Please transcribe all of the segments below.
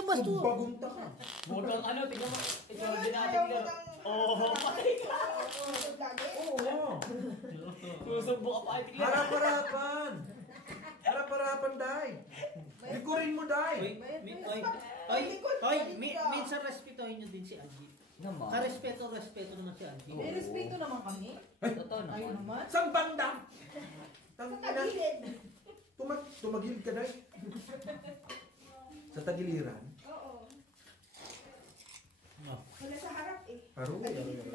sa basto. Bagunta ka. Huwag kang ano, tignan mo. Tignan mo din natin. Oo, patay ka. Oo. Susumbo ka pa. Tignan. Harap-harapan. Harap-harapan, Day. Likurin mo, Day. Minsan respetuhin nyo din si Angie. Respeto naman si Angie. May respeto naman kami. Totoo naman. Ayun naman. Saan banda? Tumagilid ka, Day. Sa tagiliran. Oo. Wala sa harap eh. Paro.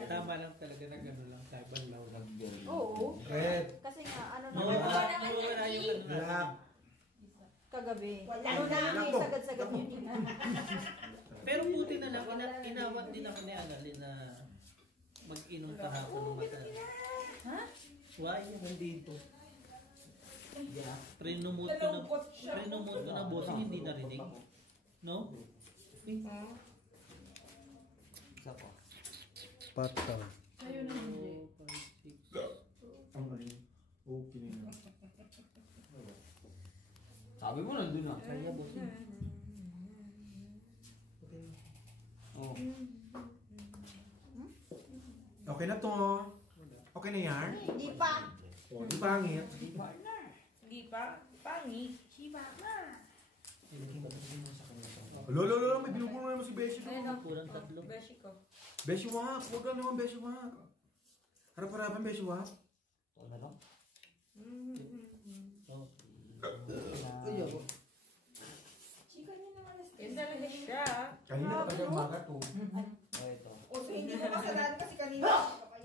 Tama lang talaga na gano'n lang. Saban lang lang. Oo. Red. Kasi nga, ano na Nawala yung Black. kagabi. Wala Ano na, na. may sagad-sagad yun. Pero buti na lang, inawat din ako ni Annalyn na mag-inom kahapon ng mata. Ha? Why? Hindi ito. Yeah. Pre-nomote ko na bossing, hindi narinig. No? Isa pa. Patang. Ayun na hindi. Ang galing. Okay na. Sabi mo nandun na. Kaya bossing. Oo. Okay na to. Okay na yan? Hindi pa. O, di pangit. Hindi pa. Pangit. Shiba na. Lolo, may binubuno naman si Beshi. Kurang tatlo. Beshi ko. Beshi Wak. Huwag lang naman Beshi Wak. Harap-harapan Beshi Wak. Ito na lang. Chika niya naman na Ganda na siya. Kanina pa tayo umaga to. Ito. O so hindi mo kasalanan kasi kanina.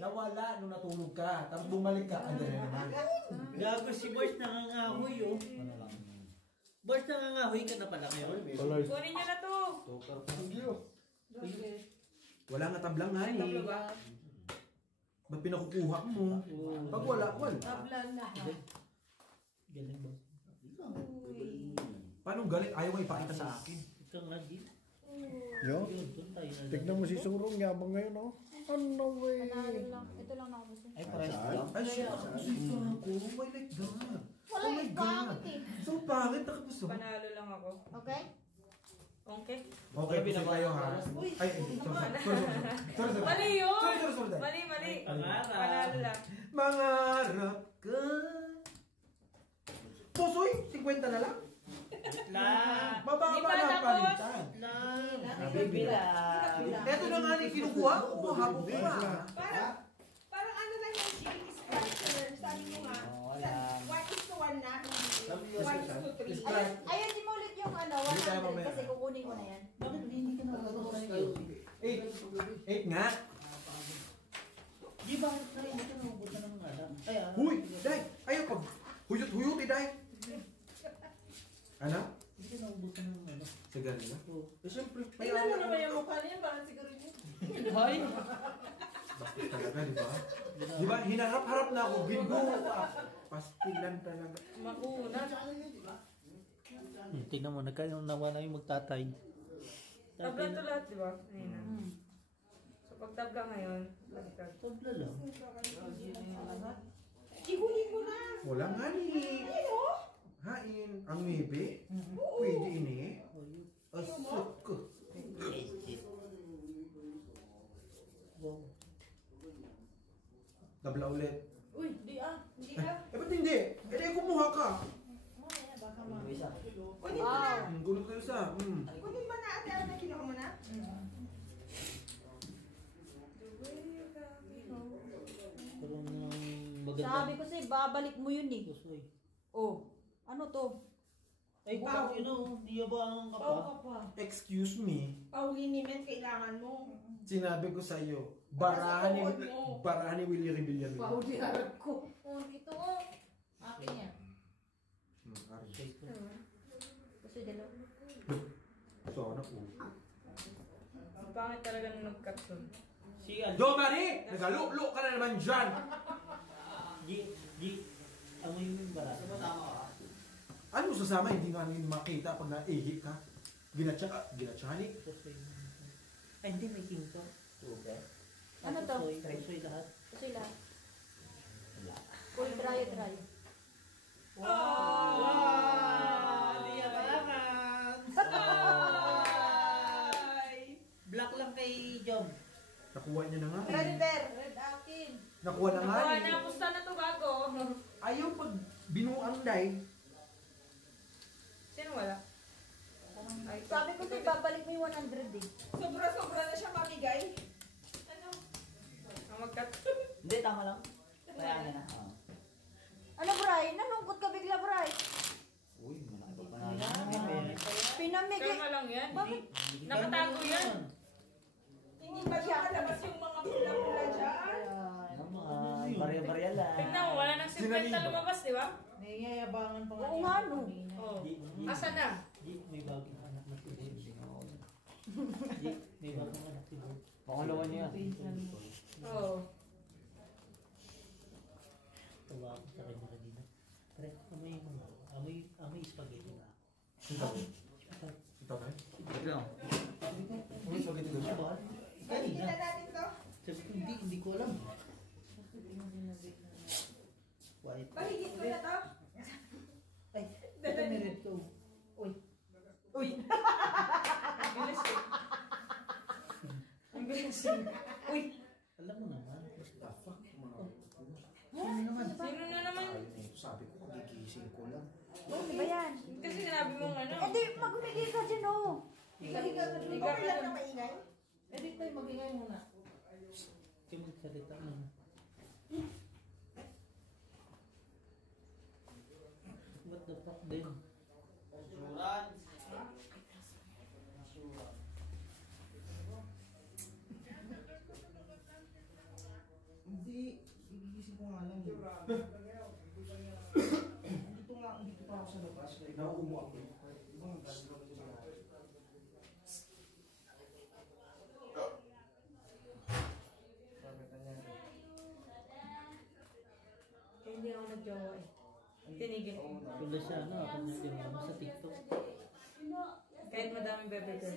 Nawala nung natulog ka. Tapos bumalik ka. Andyan na naman. Gago si Boys nangangahoy oh. Ano lang. Boys nangangahoy ka na pala ngayon. Kunin niyo na to. Tukar pa. Wala nga tablang nga eh. Ba't pinakukuha mo? Pag wala. Tablan na ha. Galing boss. Paano galit? Ayaw mo ipakita sa akin. Ikaw nga din. Yo, Yun, doon tayo na. tignan mo si Surong, yabang ngayon, oh. Ano, way? Panalo lang. Ito lang nakabasa. Ay, parehas ko lang. Ay, siya. Gusto ako. Why like that? Wala Oh my yung God. pangit eh. So pangit nakapuso. Panalo lang ako. Okay? Okay. Okay, puso tayo ha. Ay, sorry. Mali yun! Sorry. Mali. Pangarap. Panalo lang. Mangarap ka. Pusoy, 50 na lang. La. Mababa Di pa na tapos. palitan. La. Eto na nga ni kinukuha ko. Hapon ko na. Parang ano lang yung chicken scratcher. Sabi mo nga. Wala. 1:1 na. 1:3. Ayun, di mo ulit yung ano, Hindi tayo 100 mamaya. kasi kukunin ko na yan. Bakit hindi ka nakakatawa? 8 nga. Di ba hindi ka nakubutan ng ala? Ay, ano? Huy, Day. Ayaw pag huyot eh, Day. Ano? Hindi ka nakubutan ng ala. Sigarilyo? Oo. Eh, siyempre. Tingnan mo naman yung mukha niya, parang siguro niya. Hoy! Bastos talaga, di ba? Di ba? Hinarap-harap na ako. Bingo pa. Pastilan talaga. Makuna. Tingnan mo, nawa na yung magtatay. Tabla to lahat, di ba? Ayun na. So pag tabla ngayon, baliktad. Tabla lang. Ihulin mo na! Wala nga ni. Hain. Ang maybe. Pwede ini. Asok ko. Wow. Tabla ulit. Uy, di ah. Hindi ka. Eh, ba't hindi? Eh, di kumuha ka. Mamaya, baka ma. Kunin mo na! Gulot ko isa. Kunin mo na ate, ano na kinuha mo na? Parang maganda. Sabi ko sa'yo, babalik mo yun eh. Pusoy. Oh, ano to? Ay, kung di ba ang kapa? Excuse me. Paulinimen, kailangan mo. Sinabi ko sa iyo, barahan ni Willie Rebellion. Paudiharap ko. Oh, dito oh. Akin yan. Kasi dalawa. So, ano po? Ang pangit talaga nung nag-caption. Si Al. Domari! Nagalulo ka na naman dyan! Amoy mo yung barat. Ano mo sasama? Hindi nga namin makita pag naihi ka. Ginatsyani. Pusoy. Ay, hindi, may king to. Okay. Ano to? Pusoy lahat. Kasi lahat. Full try. Wow! Hindi yan kailangan! Nakuha niya na nga. Red bear. Red akin. Nakuha na nga. Nakuha na, pusta na to bago. Ayaw pag binuang day. Sino wala? Ay, Sabi ko sa'yo, babalik mo yung 100 eh. Sobra-sobra na siya mamigay. ang magkat... Hindi, tama lang. Kaya ano na. Ano, Bray? Nalungkot ka bigla, Bray. Uy, malaki pa na. Pinamigay. Kaya lang yan. Bakit? Nakatago yan. Hindi ba siya kalabas yung mga pula-pula dyan? Naman, barya-barya lang. Tignan mo, wala nang 50 lumabas, di ba? Nayayabangan pa Oo nga, no. Oo. Asa na? Di, may bagong anak na si Dave. Di, may bagong anak si Dave. Pangalawa niya. Oo. Tawa ako sa kanya kanina. Pre, amoy spaghetti na. Ito na. Wait lang. Uy, spaghetti ko siya. Balikin Kanina. na natin to. Sabi ko, hindi ko alam. White. Balikin ko na to. Ay, ito may red to. Uy. Uy! Ang bilis eh. Ang bilis eh. Uy! Alam mo naman. Sino naman? Sino na naman? Sabi ko, gigising ko lang. Ano ba yan? Kasi sinabi mong ano. Eh di, magumigay ka dyan, oh. Higa-higa ka dun. Okay lang na maingay. Edit tayo, mag-ingay muna. Kayo magsalita mo. What the fuck din? Hindi, gigising ko nga lang. Dito pa ako sa labas. Nauumo ako. Ibang background ko sa lahat. Bakit nangyari? Eh, hindi ako nagjowa eh. Tinigil. Wala siya, ano, ako na din sa TikTok. Kahit madaming bebe girl.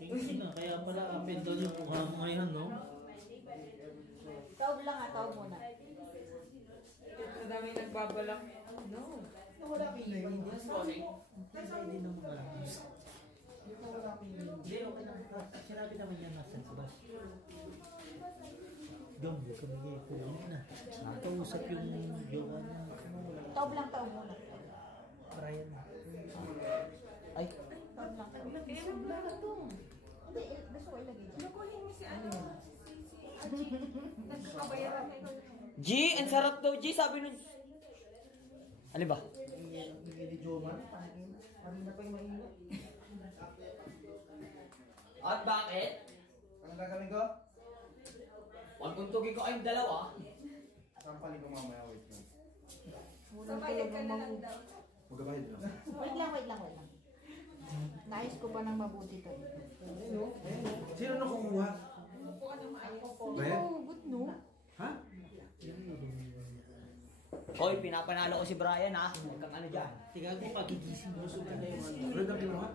Hindi na, kaya pala apin doon yung mukha mo ngayon, no? Taob lang ah, taob muna. Kahit madaming nagbabalak. No. Nawala ka yun. Hindi Hindi na mga Hindi, okay lang. Sinabi naman yan nasa labas. Gambo kami ngayon. Kulit na. Nakausap yung jowa niya. Taob lang, taob muna. Brian. Ay, Taob lang. Kaya magbabalak to. Hindi, gusto ko ilagay dyan. Nakuhin mo si ano. Si Aji. Nagkakabayaran na ito. G, ang sarap daw G, sabi nun. Ano ba? Bigay ni Joman. Kanina pa yung mainit. At bakit? Ang gagawin ko? Huwag kong tugin ko kayong dalawa. Sampalin ko mamaya. Wait lang. Sabayad ka na lang daw. Magkabahid lang. Wait lang, wait lang, wait lang. Nais ko pa ng mabuti to. Sino na kumuha? Upuan ng maayos. Bayad? Oh, good no? Ha? Hoy, pinapanalo ko si Brian ha. Huwag kang ano dyan. Tigago pagigising mo sa na yung ano. Red ang kinuha?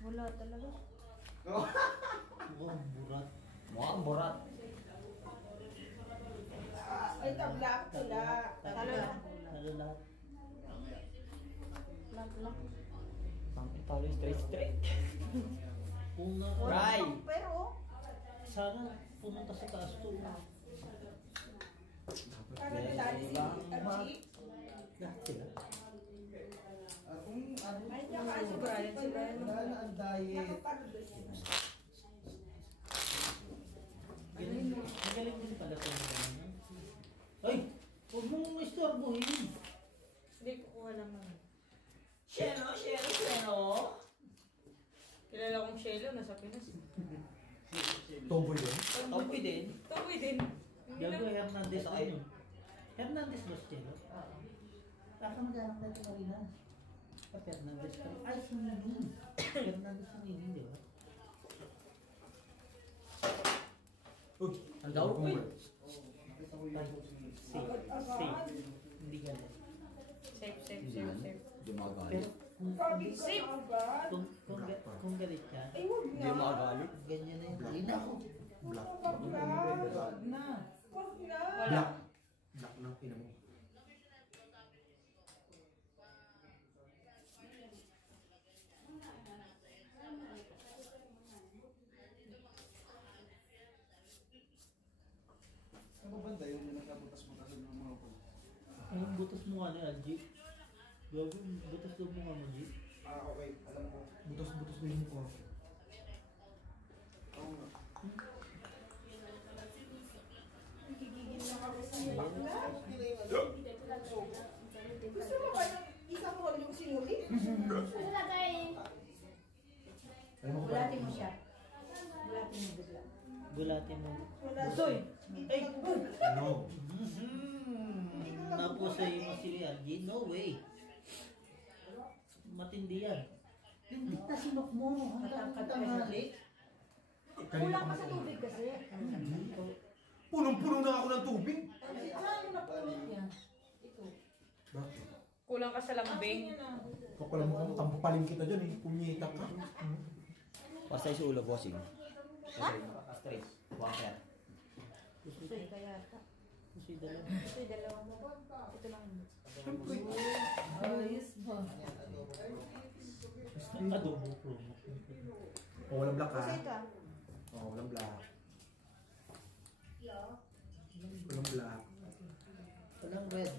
Wala talaga. Mukhang burat. Mukhang borat. Ay, tabla. Tula. Talo lang. Talo lahat. Lang, lang. Pangit talo yung straight. Kung na, Right. Pero, sana pumunta sa taas to. Para nilali si Aji. Lahat sila. Ay, tsaka si Brian, si Brian. ang diet. Magaling din pala ito. Ay! Huwag mong istorbohin. Hindi ko kuha lang naman. Sheno. Kilala kong Shelo, nasa Pinas. Tomboy yun? Tomboy din. Tomboy din. Hindi Gago lang. Hernandez din yun. Hernandez ba siya? Baka mag-anak na ito kanina. Hernandez ka. Ay, si Nini. Hernandez si Nini, di ba? Uy! Ang daw, uy. Safe. Hindi ganun. Safe. Dumagali. Pero kung galit ka, Ay, huwag Hindi na. makagalit. ganyan na yun. Hindi na ako. Black. Huwag na. Huwag na. Huwag na. Wala. Black ng ina mo. Ay, butas mo nga na, G. Gago, butas daw mo nga mo, G. Okay. Alam ko. Butos-butos na yung mukha. Gigigil lang ako sa bakla. Gusto mo ba ng isang roll yung sinuli? Bulatin mo siya. Bulatin mo bigla. Gulatin mo. Wala. Busoy! Ay! No. Napusay mo si RG? No way! Matindi yan. Yung kita sinok mo, hanggang tanghali. Kulang pa sa tubig kasi. Punong-puno na ako ng tubig. Saan yung napulot niya? Ito. Bakit? Kulang ka sa lambing. Kapala mo kung tampaling kita dyan eh. Punyita ka. Basta yung ulo, bossing. Stress. Walker. Pusay kaya ata. Pusay dalawa. Ito yung dalawa mo. Ito lang yun. Ayos ba? Adobo promo. Oh, walang black ha? Pusay ka. Oh, walang black. Walang black. Walang red.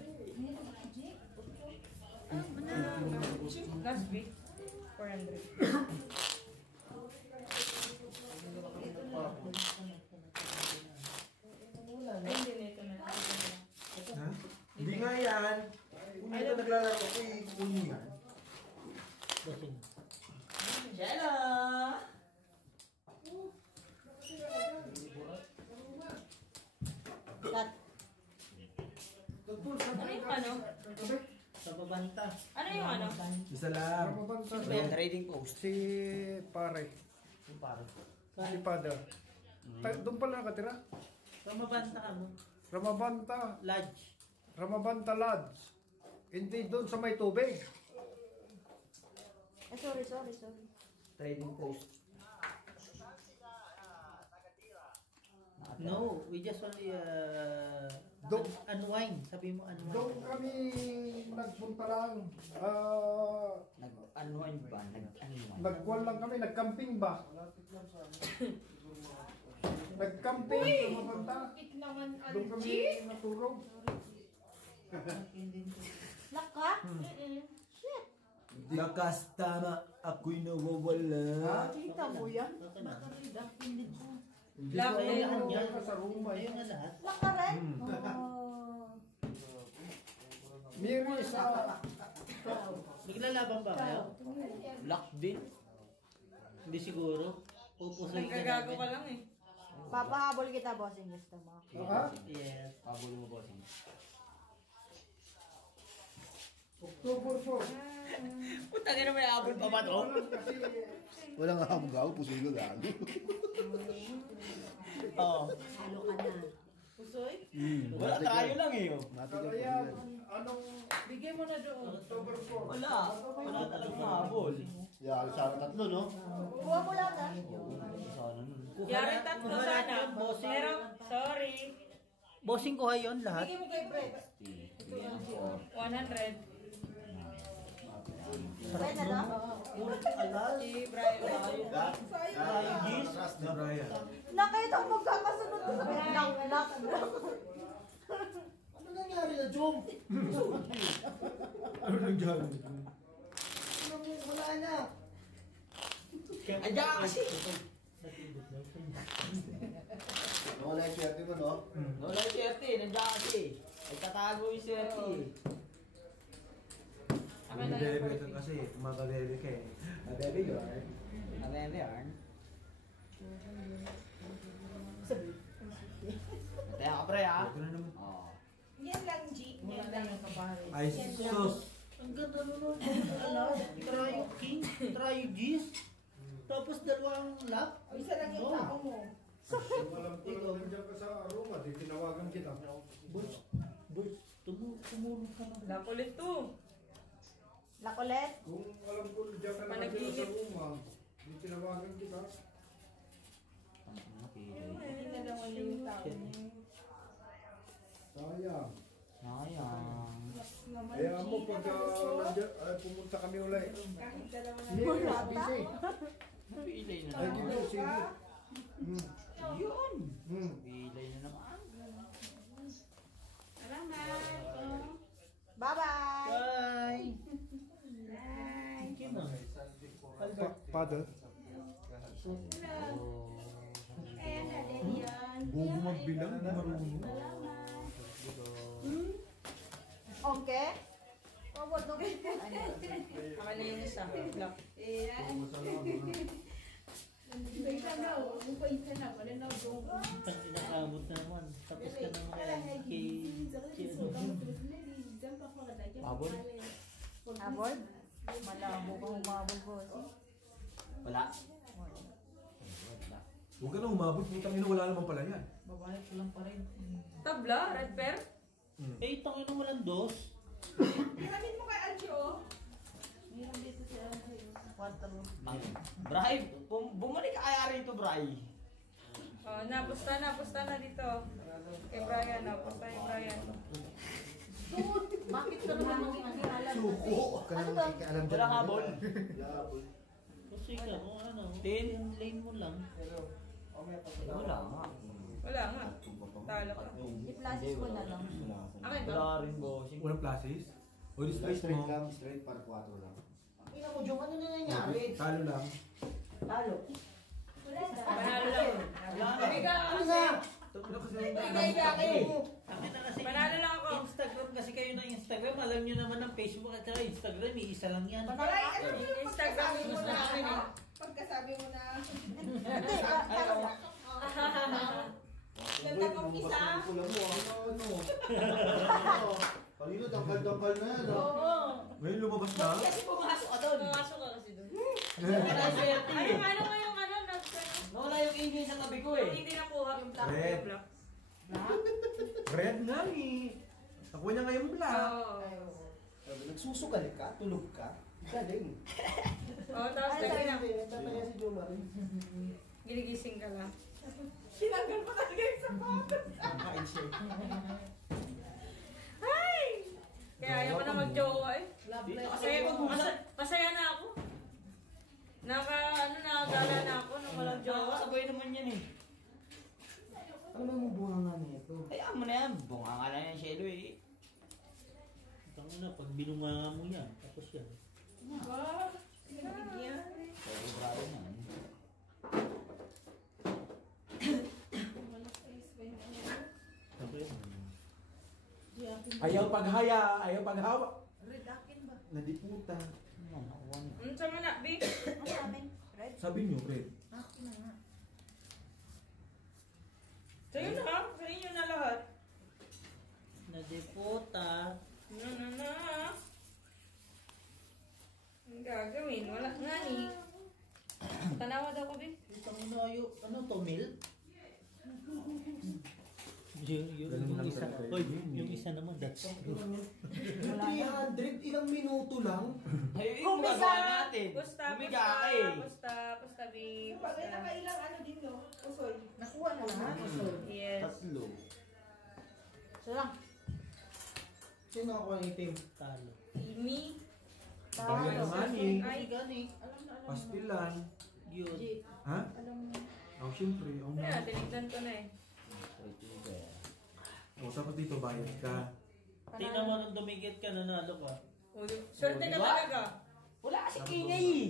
Last week, 400. Ay, hindi na ito na. Ha? Hindi nga yan. Punyita naglalaro ko eh. Kunin yan. Bossing. Jello! Tat. Ano yung ano? Sa babanta. Ano yung ano? Isa lang. Trading post. Si pare. Yung paro. Si father. Doon pala nakatira. Sa mabanta ka mo. Ramabanta. Lodge. Ramabanta Lodge. Hindi doon sa may tubig. Ay, sorry. Trading post. No, we just only unwind. Sabi mo unwind. Doon kami nagpunta lang. Nag-unwind ba? Nag-unwind. Nagkuhan lang kami. Nagcamping ba? Nagcamping sa Ramabanta. It naman, Doon kami Algie. naturog. Lock ka? Lakas tama. Ako'y nawawala. Kita mo yan? Black Ayun din. ang yan. Ka sa room ay. Ayun nga lahat. Lock ka rin? Miri sa Naglalaban ba kayo? Lock din. Hindi siguro. Pupusay ka Nagkagago ka namin. lang eh. Papahabol kita, bossing. Gusto mo. ha? Yes. Pabuli mo, bossing. October 4. Putang ina, may abot pa ba to? Kasi Walang hamagaw, puso ko lang. Oo. Halo ka na. Pusoy? Wala tayo lang eh. Oh. kaya anong Bigay mo na doon. October 4? Wala. Wala talagang mahabol. Yeah, sana tatlo, no? Kuha mo lang ha. Sana nun. Yari tatlo sana. Pero, sorry. Bossing kuha yun lahat. Bigay mo kay Brett. 100. Pwede na? Alas. Si Brian. Sayang. Gis. Si Brian. Nakita ko magkakasunod ko sa lock. Ano nangyari na, Jom? Ano nangyari? Wala na. Andiyan ka kasi. Wala yung swerte mo, no? Wala yung swerte. Nandiyan ka kasi. Ay tatago yung swerte. Akin na Bebe yung ka 40. kasi. Umaga-bebe ka eh. Bebe yun. Ano yan yan? Mataya ka pre ha? Ito na naman. Oo. Yan lang, G. Yan lang. Ay, sus. Ang ganda nun. Alas. Try king. Try gis. Tapos dalawang lap. Isa lang yung tao mo. Alam ko lang nandiyan ka sa Roma, di tinawagan kita. Boss, tumulong ka na. Lock ulit to. Lock ulit? Kung alam ko nandiyan ka nakatira sa Roma, di tinawagan kita. Hindi na lang wala yung tao mo. Sayang. Sayang. Naman, Kaya G. mo pag pumunta kami ulit. Kahit dalawa na. Hindi, busy. Pilay na Ay, naman. dito, sige. Yun. Hmm. Pilay na naman. Salamat. Bye-bye! Bye! Kim ah. Paddle. Ayan na din yan. Bugo magbilang, di marunong. Okay? Forward no? Akin na yung isa. Lock. Ang inaabot na naman. Tapos ka naman kay... Abon? Abord? Malabo ka humabol ko. Wala. Huwag ka na humabot, putang ina, wala naman pala yan. Babayad ko lang pa rin. Tabla, red pair. Eh, tangin na walang dos. Hiramin mo kay Aljo. Mayroon dito si Anjo. Quattro. Bray, bumalik ka kaya rito, Bray. Oh, napusta na dito. Kay Brian, napusta yung Brian. Bakit ka naman magkakilala? Suko! Ka naman kikialam dyan. Wala ka, Bon. Kasi ka, kung ano, Tin? yung lane mo lang. Wala nga. Wala nga. Talo ka. I-flashes mo na lang. Akin ba? Wala rin, bossing. Walang plasis? O di straight Straight mo? lang, straight para 4 lang. Ina mo, Jong, ano na nangyari? Talo lang. Talo. Panalo lang. Wala nga. Biga ka Ano kasi. nga? Biga ka eh. Akin na kasi. Panalo lang ako. Instagram kasi kayo ng Instagram. Alam nyo naman ng Facebook at saka Instagram. May isa lang yan. Instagram mo na akin eh. Pagkasabi mo na. Nagtagong isa. Kanino, tangkal-tangkal na yan. Ngayon lumabas na? Kasi pumasok ka doon. Pumasok ka kasi doon. Wala yung swerte eh. Ano, Nawala yung ingay sa tabi ko eh. hindi nakuha yung black. Red. Yung black. Red nga eh. Nakuha niya ngayon black. Oo. Nagsusugal ka, tulog ka. Galing. Oo, tapos lagyan na. Nagtataya si Joma rin. Ginigising ka lang. Sinanggal mo talaga yung sapatos. Ay! Kaya ayaw ko na mag-jowa eh. Masaya na ako. Nakagala na ako nung walang jowa. Sabay naman yan eh. Ano ba yung bunga nga nito? Hayaan mo na yan. Bunga nga lang yan, Shelo eh. Tangin na, pag binunga mo yan, tapos yan. Pinagbigyan. Pero bravo na. Tapos Ayaw paghaya, ayaw paghawa. Red akin ba? Nadiputa. Sama na, B. Ano amin? Red? Sabi niyo, Red. Ako na nga. Sa'yo na, sa inyo na lahat. nadepota. Na. Ang gagawin, wala nga ni. Tanawa daw ko, B. Tangin na ayo, ano to, milk? Yung Ganun lang isa, talaga oy, yun, yung eh. isa naman, that's true. 300, ilang minuto lang. Ayun yung magagawa natin. Pusta, Humiga ka eh. pusta, B. Pag Pusta. nakailang ano din no? Usoy. Nakuha na lahat. Yes. Tatlo. So lang. Sino ako ang itim? Talo. Imi. Bayan naman eh. Ay, gani. Pastilan. Yun. Ha? Alam mo. Oh, syempre. Oh, wala, tinignan ko na eh. oh, tapos dito bayad ka. Tingnan mo nung dumikit ka, nanalo ka. Swerte ka Diba? talaga. Wala kasi ingay eh.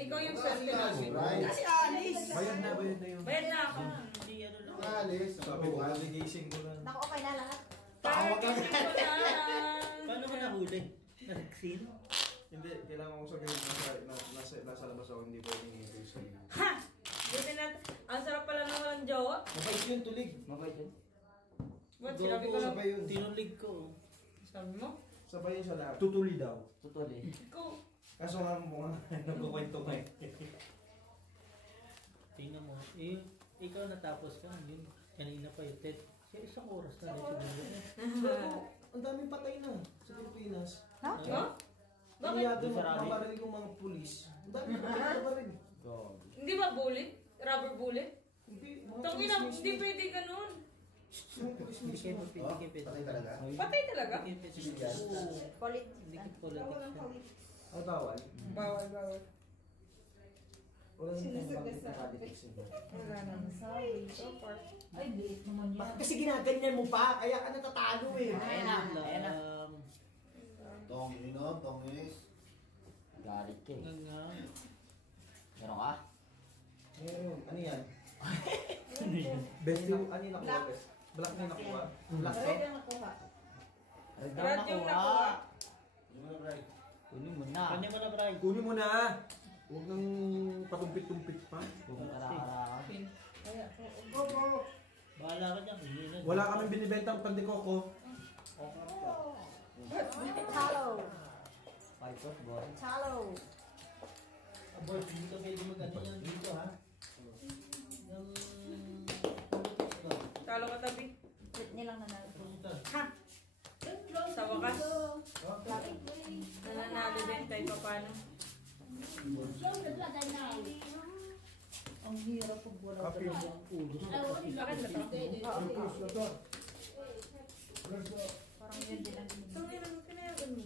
Ikaw yung swerte na. Kasi alis. Bayad na yun. Bayad na ako. Hindi, ano lang. Alis. Sabi ko, aligasing ko lang. Naku, okay na lahat. Tawag ka. Kasi ko na. Paano mo nahuli? Nag-seal? Hindi, kailangan ko sabihin nasa labas ako, hindi pwedeng i-interview sa iyo. Ha! Buti na, ang sarap pala ng walang jowa. Mabait yun, tulig. Mabait yun. Ba't sinabi ko lang? Sabay yun. Tinulig ko. Sabi mo? Sabay yun sa lahat. Tutuli daw. Totoo eh. Ikaw. Kaso nga mo nagkukwento ko eh. Tingnan mo. Eh, ikaw natapos ka. Yun, kanina pa yung tet. Isang oras na rin. Ang daming patay na sa Pilipinas. Ha? Bakit? Kaya Doon sa rally? nabaril yung mga pulis. Ang daming patay na baril. Hindi ba bullet? Rubber bullet? Hindi, mga Tangina, pulis hindi mismo. pwede ganun. Yung pulis Hindi kayo mismo. mapipikipit. Patay talaga. Patay talaga? Oo. Polit. Hindi ka politics. Ang bawal. Bawal. Wala yung Sinusugas pang sa politics eh. Wala naman. Sorry. So far. Ay, liit naman yan. Kasi ginaganyan mo pa, kaya ka natatalo eh. Ayan na. Tongis. Galit ka eh. Nga. Meron ka? Ano yan? Best yung Ano yung nakuha, guys? Black na yung nakuha. Black to? Red ang nakuha. Red Red yung nakuha. Kunin mo na. Kanya mo na, Bray. Kunin mo na. Huwag nang patumpit-tumpit pa. Huwag mo kara-kara. Bahala ka dyan. Hindi na. Wala kaming binibentang pandikoko. Chalo. Fight off, boy. Chalo. Boy, hindi ka pwede mag-ano yan dito, ha? Yung... Talo ka tabi. Split nilang nanalo. Ha? Sa wakas. Nananalo din tayo pa paano. Ang hirap pag wala talagang ulo. Bakit ba ito? Parang yun din ang Ito nga naman pinayagan mo.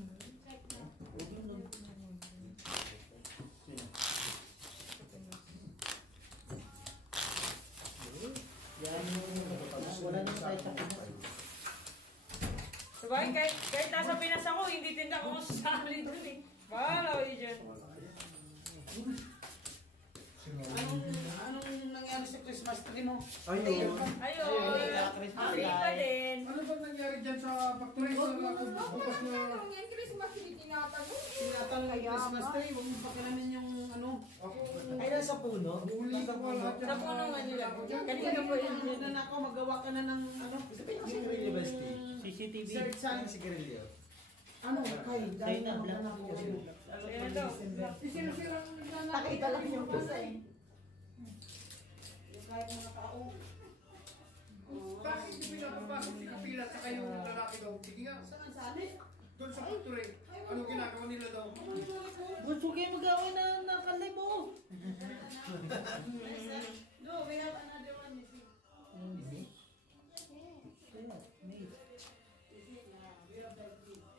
Yan yung wala naman tayo sa Pinas. Sabay, kahit nasa Pinas ako, hindi tinda ko masasali dun eh. Bahala kayo dyan. Anong nangyari sa Christmas tree mo? Ayun. Ayun, happy pa din. Ano ba nangyari dyan sa factory? Bukas na... Yan, Christmas, hindi tinatago. Tinatang Christmas tree, huwag mo pakilamin yung ano. Ay, nasa puno? Huli ka pa lahat Sa puno nga nila. Kanina po yun. Ano na ako, magawa ka na ng ano? CCTV. Search saan si Garilio? Ano? Kay, dahil na black na po. Ayan na to. Sino-sino ang Nakita lang yung isa eh. Kahit mga tao. Bakit hindi pinapapasok si Kapila at saka yung lalaki daw? Sige nga. Saan sali? Doon sa factory. Ano ginagawa nila daw? Bunso kayo mag-away na nakalay mo. No, we have another one missing.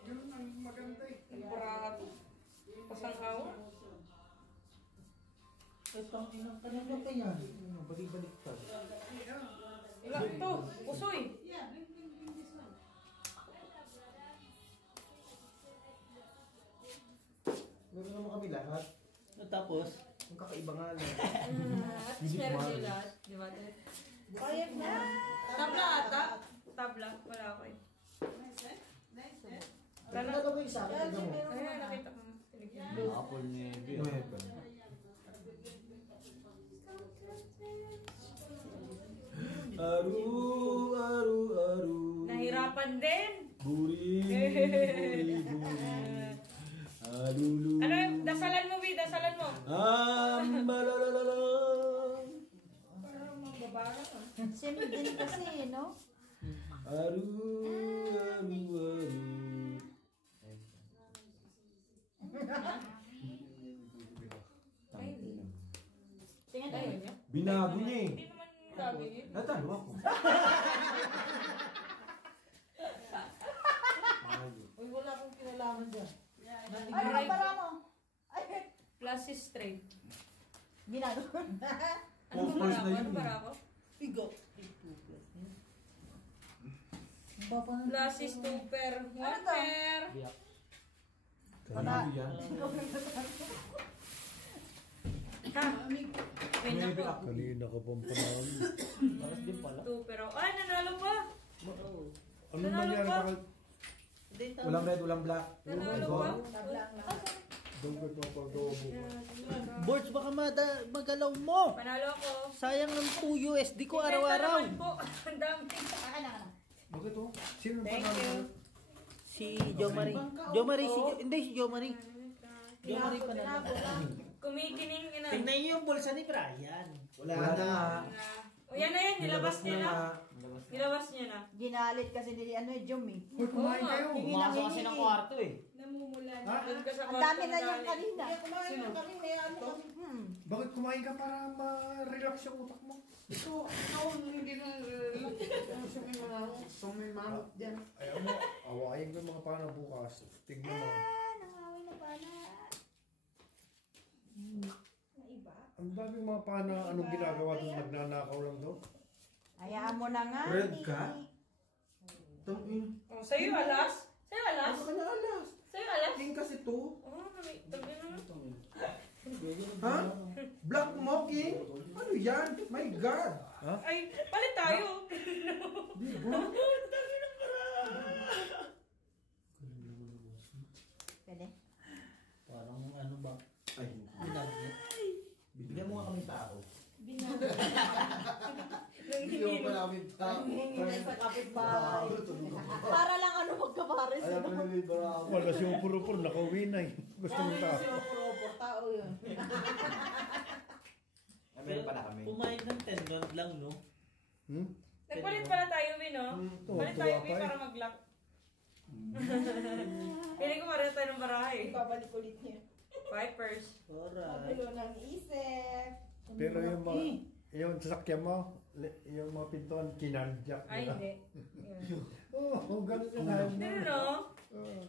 Yun ang maganda eh. Barato. Pasang-awa. Ito ang inang kanila kaya. Balik-balik ka. Ilang ito. Usoy. Meron naman kami lahat. Tapos, Ang kakaiba nga lang. At meron din lahat. Di ba? Quiet na. Tabla ata. Tabla. Wala ako eh. Ano na ko yung sa akin? Tignan mo. Ayun, nakita ko. Apple navy. Aru. Nahirapan din. Buri. Alulu. Ano yung dasalan mo, Bi? Dasalan mo. Balalala. Parang magbabara ka. Simple din kasi, no? Aru. Tingnan Ayun tayo. niya. Binago niya eh. Hindi naman sabi niya. Natalo ako. uy, wala akong kinalaman dyan. Ano ba para mo? Ay, Plus is straight. ginagawa. Ano ba para ako? Ano para ako? Igo. Baba na. Plus is 2 pair. 1 pair. Kanino yan? Ha? May naku. Kanina ka pang panahon. Maras din pala. 2 pair. Ay, nanalo pa. Ano Nanalo nangyari pa. pa? Walang red, walang black. Nanalo pa. Tablang lang. Doon ko ito pag-dobo. Boards, baka magalaw mo. Panalo ako. Sayang ng 2 USD ko Ibenta araw-araw. naman po. Ang dami. Akan na. Bakit oh? Sino ang Thank panalo? you. Si Jo Marie. Jo Marie, hindi si Jo Marie. Jo Marie pa na. Kumikining ina. Tingnan niyo yung bulsa ni Brian. Wala na. O yan na yan. Nilabas niya na. Nilabas niya na. Ginalit kasi ni ano eh, Jum eh. Uy, kumain kayo. Pumasok kasi ng kwarto eh. Namumula Ha? Doon ka sa Ang dami na kwarto yung galing. kanina. Kumain na kami, may ano kami. Bakit kumain ka para ma-relax yung utak mo? Ito, ikaw, hindi na sumimanot dyan. Ayaw mo, awayin ko yung mga pana bukas. Tignan mo. Nangawin na pala. Ang daming mga pana, anong ginagawa doon? Nagnanakaw lang daw. Hayaan mo na nga. Red ka? Tangin. Oh, sa'yo alas? Sa'yo alas? Ano ka na alas? Sa'yo to? Oh, tabi na. Ha? Black Smoking? Ano yan? My God! Ay, palit tayo. Di ba? Pwede? Parang ano ba? Ay, Binagnet. Bigyan mo nga kami tao. Hindi pa namin tao. Hingi sa kapitbahay. Para lang ano magkapares. Alam mo namin barako. Wala si Upur-Upur, nakauwi na eh. Gusto mong tao. Tao yun. Ay, meron pa na kami. Pumayag ng 10 round lang, no? Nagpalit pala tayo, Win, no? Palit tayo, Win, para mag-lock. Pili ko pareho tayo ng barahe. Babalik ulit niya. Vipers. Alright. Magulo ng isip. Pero yung sasakyan mo, yung mga pintuan, kinandyak Ay, nila. hindi. Yun. Oo, ganun yung hayop Hindi, na. no?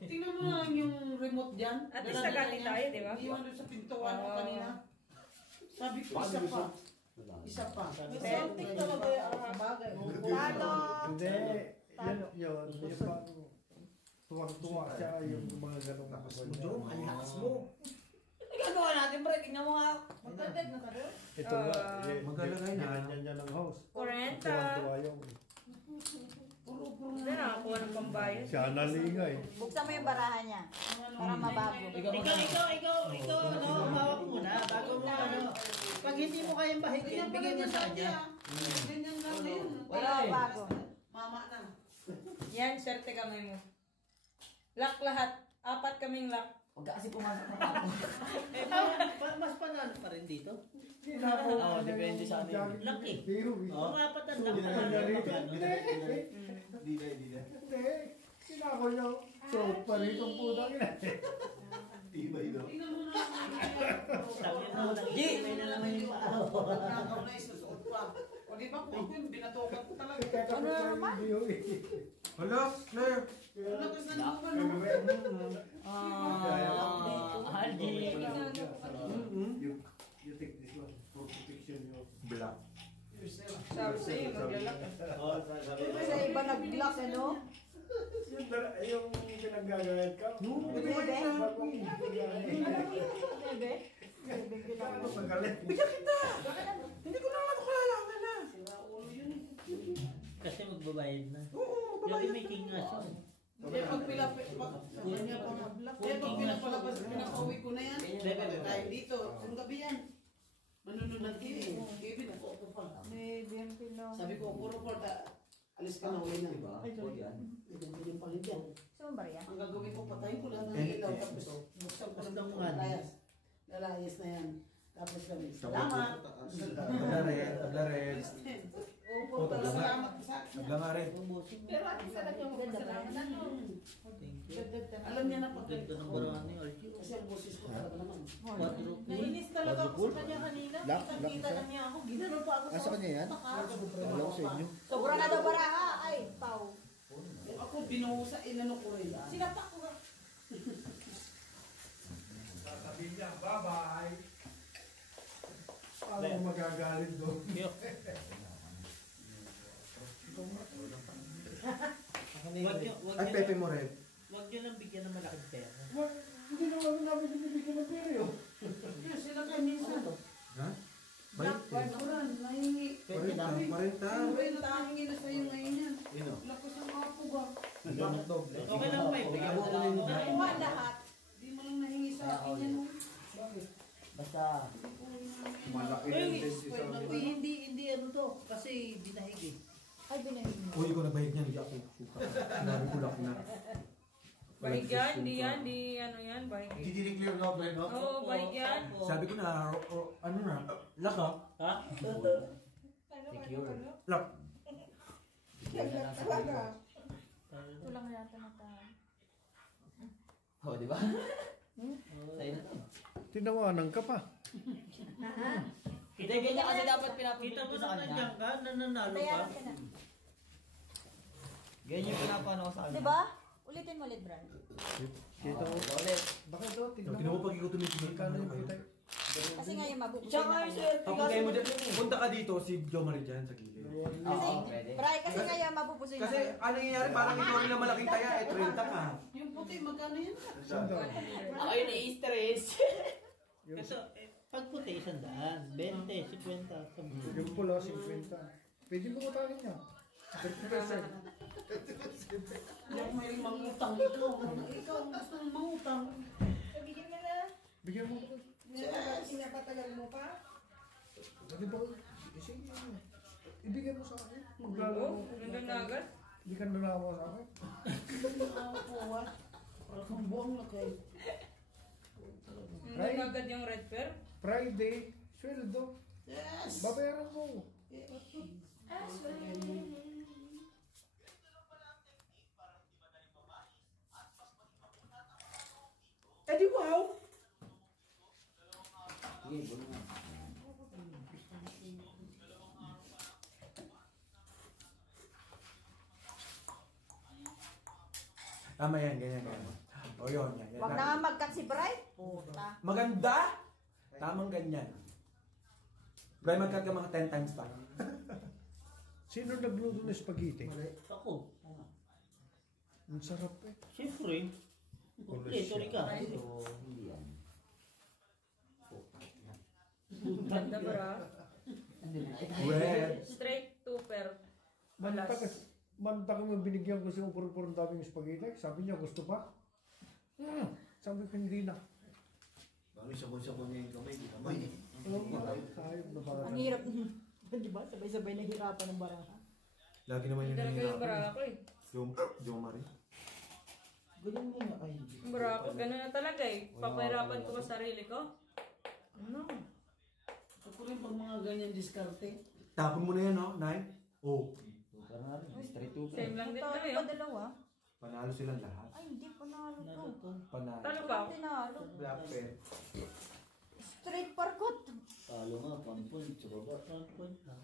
Tingnan mo lang yung remote dyan. At least nagati tayo, di ba? Iwan doon sa pintuan mo kanina. Sabi ko, isa pa. Isa pa. Something talaga yung bagay. Talo! Hindi, yun. Yung pang tuwang-tuwa siya yung mga ganong Lakas mo, Jerome. Ang lakas mo. Gagawa natin, pre. Tingnan mo nga. Magkandeg na tayo. ito nga, Maglalagay na. Ganyan niya ng house. 40. Tuwang-tuwa yung Hindi, nakakuha ng pambayad. siya nalingay. Buksan mo yung barahan niya. Para mabago. Ikaw, ano, umawak muna, bago mo, ano, pag hindi mo kayang bahigin, bigyan mo sa kanya. Ganyan lang na yun. Wala bago. Mama na. Yan, swerte kami mo. Lock lahat. 4 kaming lock. Huwag ka kasi pumasok na ako. Mas panalo pa rin dito. Oo, depende sa ano. Laki. Pero, Kung apat ang Hindi na lang, Di na. hindi. Sinako niya. So, paritong putang ina. Tibay no? Tingnan mo na. may na naman yung paa. Nakaw na isusuot pa. O di ba kung ako yung binatukan ko talaga. Ano naman? Hala, Claire. Lakas na naman. Aldi. You take this one for protection your Black. Sabi sa'yo, maglalak. Sa iba nag-block, ano? yung pinaggagawin ka. Bebe? Bebe? Magaling. Hindi ko naman ito kailangan na. Kasi magbabayad na. Oo, Yung may king nga siya. Eh, pag pinapalabas, pinapauwi ko na yan. Tayo dito. Ang gabi yan. Manunod ng TV. TV na po pa. May BMP na. Sabi ko, puro porta. Alis ka na, uwi na. Diba? Huwag yan. Yung palit yan. Saan ba yan? Ang gagawin ko, patayin ko lang ng ilaw. Tapos, buksan ko lang ng lalayas. Lalayas na yan. Tapos kami, salamat. Tablaret. Opo, salamat sa akin. Tabla nga rin. Pero at least alam niyo magpasalamat. Alam niya na pag Ganda ng barahan ni Aldi. kasi ang boses ko talaga naman. Quadruple. Nainis talaga ako sa kanya kanina. Kita na niya ako. Ginano pa ako Asa kanya yan? Alam ko sa inyo. Sobra na daw baraha. Ay, pau. Ako, binuhusa, inano ko rin. Sinapak ko nga. Sasabihin niya, bye-bye. Paano mo magagalit doon? Ay, Pepe mo rin. Huwag nyo lang bigyan ng malaking pera. Hindi naman namin binibigyan ng pera yun. Yes, sila kayo minsan. Ha? Kuran, nahingi. 40. Uy, natahingi na sa'yo ngayon yan. Yun o. Lakas ang mga puga. Okay lang may bigyan mo lang. Nakuha lahat. Di mo lang nahingi sa akin yan. oh. Basta, Malaki Uy, din sa uy, hindi ano to. Kasi binahig eh. Ay, binahin mo. Uy, ikaw nagbayad niyan. Hindi ako suka. Sinabi ko lang na. Bahig yan, di yan, di ano yan, bahig. Hindi clear na ba no? Oo, bahig yan. Sabi ko na, ano na, laka. Ha? secure. Lak. Ito lang yata na tayo. Oo, di ba? Sa'yo na to. Tinawanan ka pa. Hindi, ganyan kasi dapat Kita pinapunta mo ko sa na kanya. nandiyan ka, nananalo ka. Bayaran ka na. Ganyan yung pinapano ko sa kanya. Diba? Ulitin mo ulit, Brad. Kita mo. Ulit. Bakit daw? Tignan Tingnan mo mo. pag ikaw tumitigil ka Magkano na yung kita? Kasi ngayon mabubusin Tsaka na yung kayo. swerte Papuntay mo dyan. Punta ka dito, si Jo Marie dyan sa gilid. Kasi, pwede. Bray, kasi ngayon mabubusin na Kasi kayo. ano nangyayari, parang ikaw rin na malaking taya, 30 ka. Yung puti, magkano yan? Ako yung nai-stress. Ito, pag puti, 100, 20, 50, 10. Yung pula, 50. Pwede mo utangin niya. 30%. Hindi ako may mangutang ito. Ikaw ang gusto mong mangutang. Bigyan mo na. Bigyan mo. Pinapatagal mo pa? Hindi ba? Sige. Ibigay mo sa akin. Oo, Maglalaro ko. nandun na agad. Hindi ka nalawa sa akin. Ang puwat. Para kang buwang na kayo. Nandun na agad yung red pear. Friday, sweldo. Yes! Babayaran mo. Eh di wow! Tama yan, ganyan. O yun, yan. Huwag na nga mag-cut si Bray. Puta. Maganda! Tamang ganyan. Bray, magkat ka mga 10 times pa. Sino nagluto ng spaghetti? Ako. Ang sarap eh. Siyempre. Kompleto rin ka. Ganda bra. Red. Straight to pear. Balas. Manta ko yung binigyan ko siya ng daming spaghetti. Sabi niya, gusto pa? Sabi ko, hindi na. Bakit sabon-sabon niya yung kamay, di kamay. Sayang na ba? Ang hirap. Di ba? Sabay-sabay nahirapan ng baraha. Lagi naman Hindi yun talaga yung nangyayari. bara ko eh. Jo Marie. Ganyan mo nga. Ay, Yung bara ko, ganun na talaga eh. Papahirapan ko sa sarili ko. Ano? Ako rin pag mga ganyan diskarte. Tapon mo na yan, no? Nay? Oh. Same lang din Talo kami pa oh. dalawa? Panalo silang lahat. Ay, hindi pa nalo nalo to. to. Panalo. Talo pa ako. Tinalo. Black pen. Straight parkot. Talo nga, pampun, sa baba. 1 point na.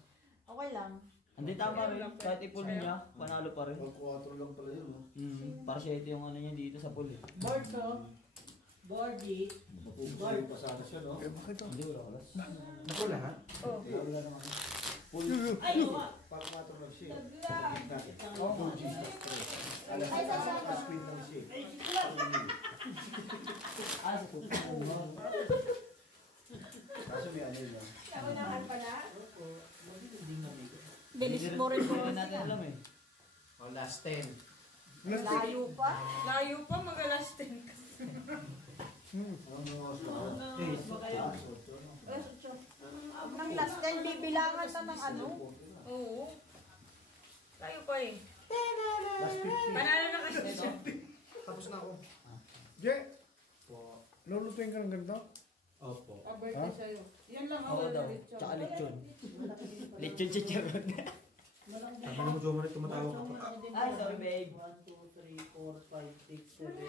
Okay lang. Hindi tama rin. Kahit ipon niya, panalo pa rin. Pag-4 lang pala yun, no? Para siya ito yung ano niya dito sa pool eh. Board to. Boardy. Mapupuli pa sana siya, no? Eh, bakit to? Hindi, wala kalas. Naku lahat. Oh. Wala naman. Ay, oo. Pag 4 lang siya. Oh, Alam mo, pa-spin lang siya. Ah, sa pool. Kaso may ano yun lang. Naunahan pa na? Bilis mo rin po. Hindi natin alam eh. Oh, last 10. Layo pa. Layo pa, mag-alas 10 ka. Ano, Nang last time, bibilangan na ng ano. Oo. Layo pa eh. last 50. Panalo na kasi siya. Tapos na ako. Je, lulutuin ka ng ganito? Opo. Abay Ha? ka sa'yo. Yan lang Oo ako daw. na rito. Tsaka lechon. Lechon chicharon. Sabi mo, Jo Marie, tumatawag ako. Ay, sorry babe. 1, 2, 3, 4, 5, 6, 7,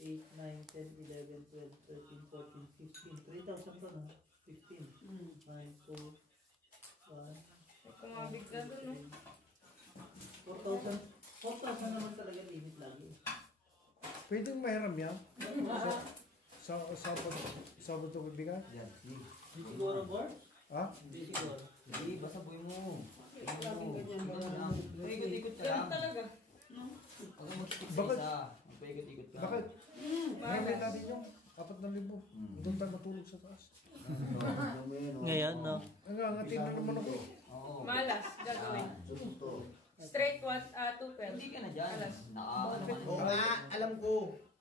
8, 9, 10, 11, 12, 13, 14, 15. 3,000 pa na. 15. 5, 2, 1. Kumabig ka dun no. 4,000. 4,000 naman talaga limit lagi. Pwedeng mahiram yan? Sabado ko bigay? Hindi siguro, board? Ha? Hindi siguro. Hindi, basta buhay mo. Laging ganyan ba lang? Ikot-ikot ka Ganun lang. talaga. Huwag mo mag-stick sa Bakit? isa. Magpaikot-ikot ka. Bakit? Mahiram natin yung 4,000. Doon tayo matulog sa taas. Ngayon, no? Nangangatin na naman ako. Oo. Malas, gagawin. Straight 2 pear. Hindi ka na dyan. Alas. Naka-ano ka Oo nga, alam ko.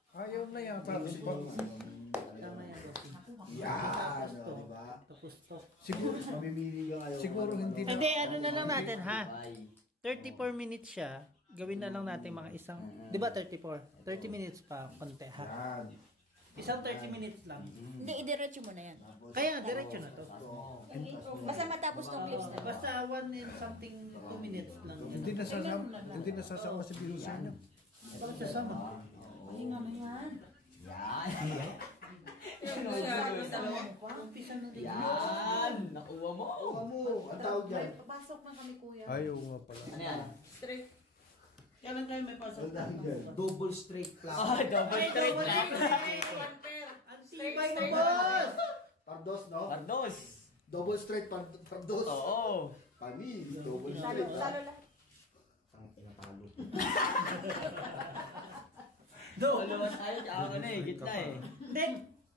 Ayaw na yata. Tama yan, Rocky. Yan, di ba? Tapos to. Siguro, Mamimili ka kayo. siguro hindi na. Hindi, ano na lang natin, ha? Bye. 34 minutes siya. Gawin na lang natin mga isang, di ba 34? 30 minutes pa, konti, ha? Yan. Isang 30 minutes lang. Hindi, idiretso mo na yan. Kaya, diretso na to. Basta matapos tong clips na. Basta 1 and something 2 minutes lang. Hindi nasasama sa bilusan niya. Bakit sasama? Pahinga na yan. Yan. Yung gagawin dalawa. Umpisa na din. Yan. Nakuha mo. Huwag mo, ang tawag dyan. Pasok na kami, kuya. Ayaw nga pala. Ano yan? Straight. Kailan kayo may pasok? Ang dahil dyan. Double straight Ah, double straight lang. 1 pear. Ang tibay ng boss! Pardos, no? Pardos. Double straight, pardos. Oo. Kami, double Talo, straight. talo lahat. Ang tinatalo. Dalawa tayo, tsaka ka na eh, gitna eh.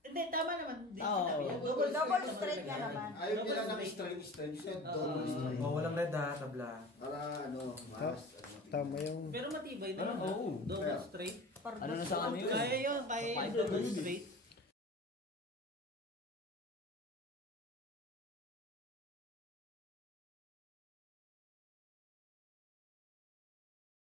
Hindi, tama naman. Oo. Double straight ka naman. Ayaw nila ng straight. Double straight. Oh, walang red ha, tabla. Para ano, mas. Tama yung... Pero matibay Ano? naman. Oo. Double straight. Ano na sa amin yun? Kaya yun, kaya yung double straight.